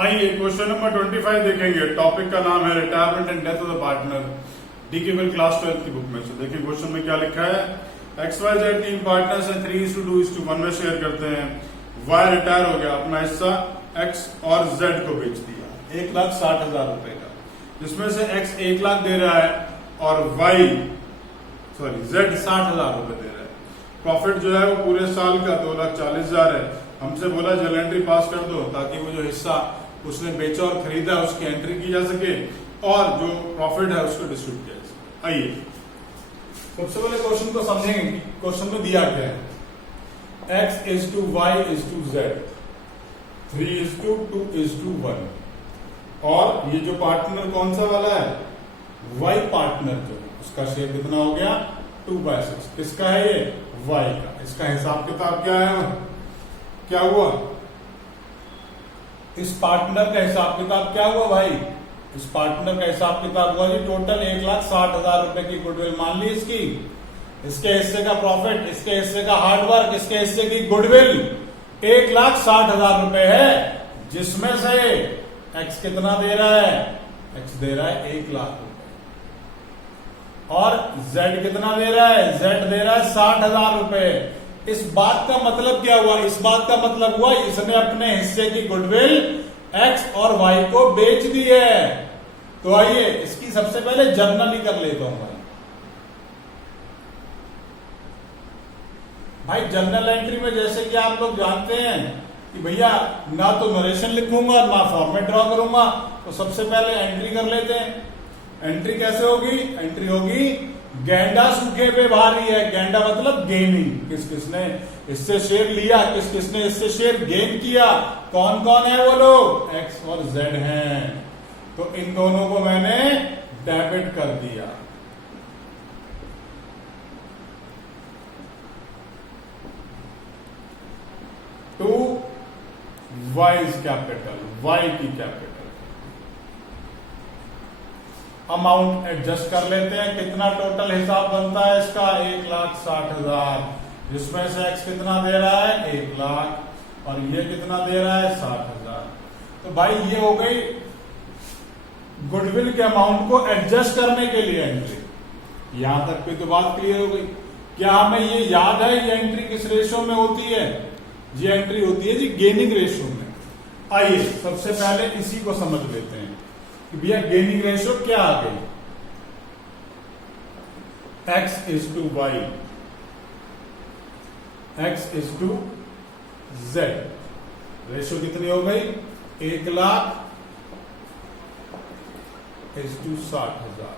आइए question number 25 देखेंगे। Topic का नाम है retirement and death of the partner, DKVL class 12 की बुक में से। देखिए क्वेश्चन में क्या लिखा है। XYZ तीन पार्टनर्स हैं, 3:2:1 में शेयर करते हैं। Y रिटायर हो गया, अपना हिस्सा X और Z को बेच दिया 1,60,000 रुपए का, जिसमें से X 1 लाख दे रहा है और Z 60,000 रुपए दे रहा है। प्रॉफिट जो है वो पूरे साल का 2,40,000 है। हमसे बोला जर्नल एंट्री पास कर दो ताकि वो जो हिस्सा उसने बेचा और खरीदा उसकी एंट्री की जा सके और जो प्रॉफिट है उसको डिस्ट्रीब्यूट किया जा सके। आइए सबसे पहले क्वेश्चन को समझेंगे। क्वेश्चन में दिया क्या है, X:Y:Z, 3:2:1 और ये जो पार्टनर कौन सा वाला है, Y पार्टनर, जो उसका शेयर कितना हो गया 2/6। किसका है ये, Y का। इसका हिसाब किताब क्या है, क्या हुआ, इस पार्टनर का हिसाब किताब क्या हुआ भाई, इस पार्टनर का हिसाब किताब हुआ जी टोटल 1,60,000 रुपए की गुडविल मान ली इसकी, इसके हिस्से का प्रॉफिट, इसके हिस्से का हार्डवर्क, इसके हिस्से की गुडविल 1,60,000 रुपए है, जिसमें से एक्स कितना दे रहा है, एक्स दे रहा है 1 लाख रुपए और जेड कितना दे रहा है, जेड दे रहा है 60,000 रुपए। इस बात का मतलब क्या हुआ, इस बात का मतलब हुआ इसने अपने हिस्से की गुडविल एक्स और वाई को बेच दी है। तो आइए इसकी सबसे पहले जर्नल ही कर लेता हूं भाई। जर्नल एंट्री में जैसे कि आप लोग जानते हैं कि भैया ना तो नरेशन लिखूंगा ना फॉर्मेट ड्रॉ करूंगा, तो सबसे पहले एंट्री कर लेते हैं। एंट्री कैसे होगी, एंट्री होगी गेंडा सूखे पे भारी है। गेंडा मतलब गेनिंग, किस किसने इससे शेयर लिया, किस किसने इससे शेयर गेन किया, कौन कौन है वो लोग, एक्स और जेड हैं। तो इन दोनों को मैंने डेबिट कर दिया। टू वाइज कैपिटल, वाई की कैपिटल। अमाउंट एडजस्ट कर लेते हैं, कितना टोटल हिसाब बनता है इसका 1,60,000, जिसमें से एक्स कितना दे रहा है 1 लाख और ये कितना दे रहा है 60,000। तो भाई ये हो गई गुडविल के अमाउंट को एडजस्ट करने के लिए एंट्री। यहां तक भी तो बात क्लियर हो गई। क्या हमें ये याद है ये एंट्री किस रेशो में होती है, ये एंट्री होती है जी गेनिंग रेशो में। आइए सबसे पहले इसी को समझ लेते हैं कि भैया गेनिंग रेशो क्या आ गई, X:Y, X:Z। रेशो कितनी हो गई 1 लाख 60,000।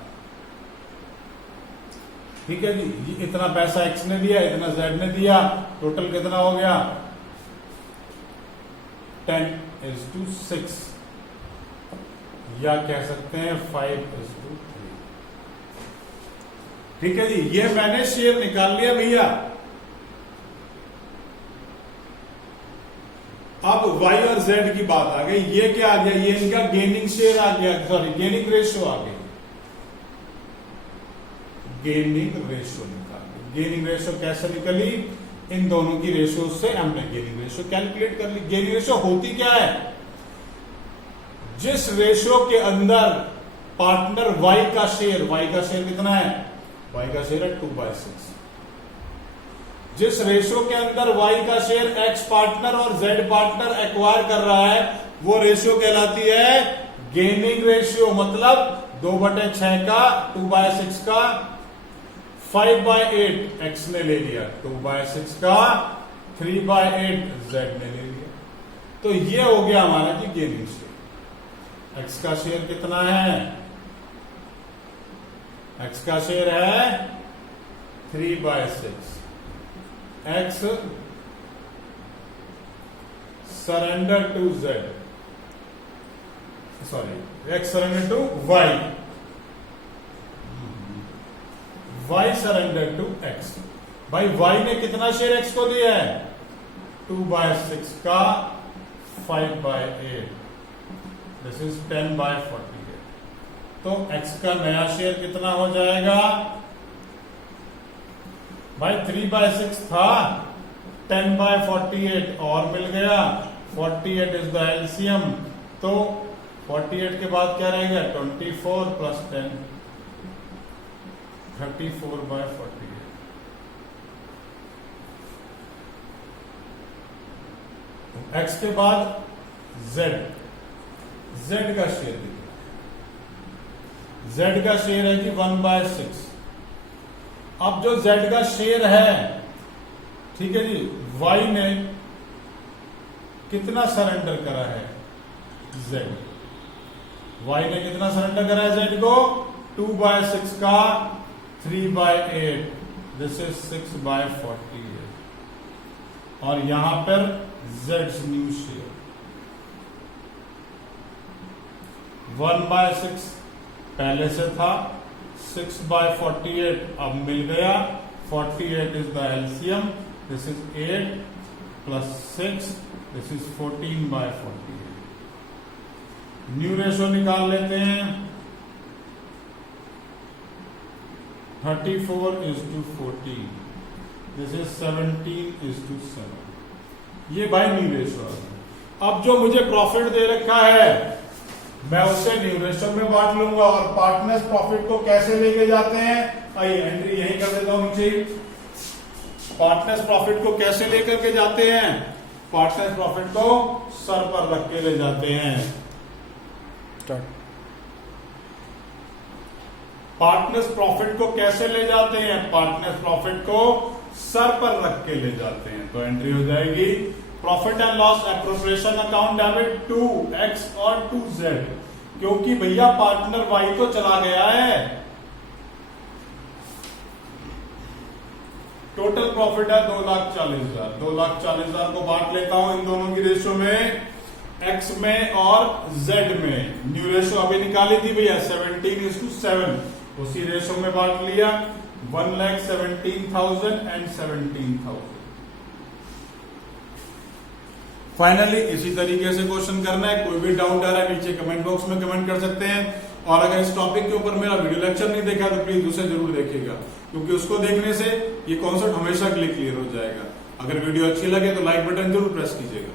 ठीक है जी, इतना पैसा एक्स ने दिया, इतना जेड ने दिया, टोटल कितना हो गया 10:6 या कह सकते हैं 5:3। ठीक है जी, ये मैंने शेयर निकाल लिया भैया। अब y और z की बात आ गई, ये क्या आ गया, ये इनका गेनिंग शेयर आ गया, सॉरी गेनिंग रेशो आ गई। गेनिंग रेशो निकाल, गेनिंग रेशो कैसे निकली, इन दोनों की रेशो से हमने गेनिंग रेशो कैलकुलेट कर ली। गेनिंग रेशो होती क्या है, जिस रेशो के अंदर पार्टनर Y का शेयर कितना है, Y का शेयर है 2/6। जिस रेशो के अंदर Y का शेयर X पार्टनर और Z पार्टनर एक्वायर कर रहा है वो रेशियो कहलाती है गेनिंग रेशियो। मतलब 2/6 का 2/6 का 5/8 X ने ले लिया, 2/6 का 3/8 Z ने ले लिया। तो ये हो गया हमारा जी गेनिंग शेयर। X का शेयर कितना है, X का शेयर है 3/6। X surrender to Z, sorry X surrender to Y, Y surrender to X। भाई Y ने कितना शेयर X को दिया है 2/6 का 5/8, दिस इज 10/48। तो X का नया शेयर कितना हो जाएगा भाई, 3/6 था, 10/48 और मिल गया, 48 इज द एलसीएम, तो 48 के बाद क्या रहेगा 24 प्लस 10 34/48। x के बाद z का शेयर देखिए, z का शेयर है जी 1/6। अब जो z का शेयर है, ठीक है जी, y ने कितना सरेंडर करा है z, y ने कितना सरेंडर करा है z को 2/6 का 3/8, दिस इज 6/48। और यहां पर Z's न्यू शेयर 1/6 पहले से था, 6/48 अब मिल गया, 48 is the LCM, this is 8 plus 6, this is 14/48। New ratio निकाल लेते हैं, 34:14, दिस इज 17:7। ये भाई न्यू रेशो है। अब जो मुझे प्रॉफिट दे रखा है मैं उसे न्यू रेशो में बांट लूंगा। और पार्टनर्स प्रॉफिट को कैसे लेके जाते हैं, आइए एंट्री यही कर देता हूं नीचे। पार्टनर्स प्रॉफिट को कैसे लेकर के जाते हैं, पार्टनर्स प्रॉफिट को सर पर रख के ले जाते हैं। पार्टनर्स प्रॉफिट को कैसे ले जाते हैं, पार्टनर्स प्रॉफिट को सर पर रख के ले जाते हैं। तो एंट्री हो जाएगी profit and loss appropriation account debit 2x और 2z, क्योंकि भैया पार्टनर y तो चला गया है। टोटल प्रॉफिट है 2,40,000, 2,40,000 को बांट लेता हूं इन दोनों की रेशो में, x में और z में। न्यू रेशो अभी निकाली थी भैया 17:7, उसी रेशो में बांट लिया, 1,17,000 एंड 17,000। फाइनली इसी तरीके से क्वेश्चन करना है। कोई भी डाउट आ रहा है नीचे कमेंट बॉक्स में कमेंट कर सकते हैं। और अगर इस टॉपिक के ऊपर मेरा वीडियो लेक्चर नहीं देखा तो प्लीज उसे जरूर देखिएगा, क्योंकि उसको देखने से ये कॉन्सेप्ट हमेशा के लिए क्लियर हो जाएगा। अगर वीडियो अच्छी लगे तो लाइक बटन जरूर प्रेस कीजिएगा।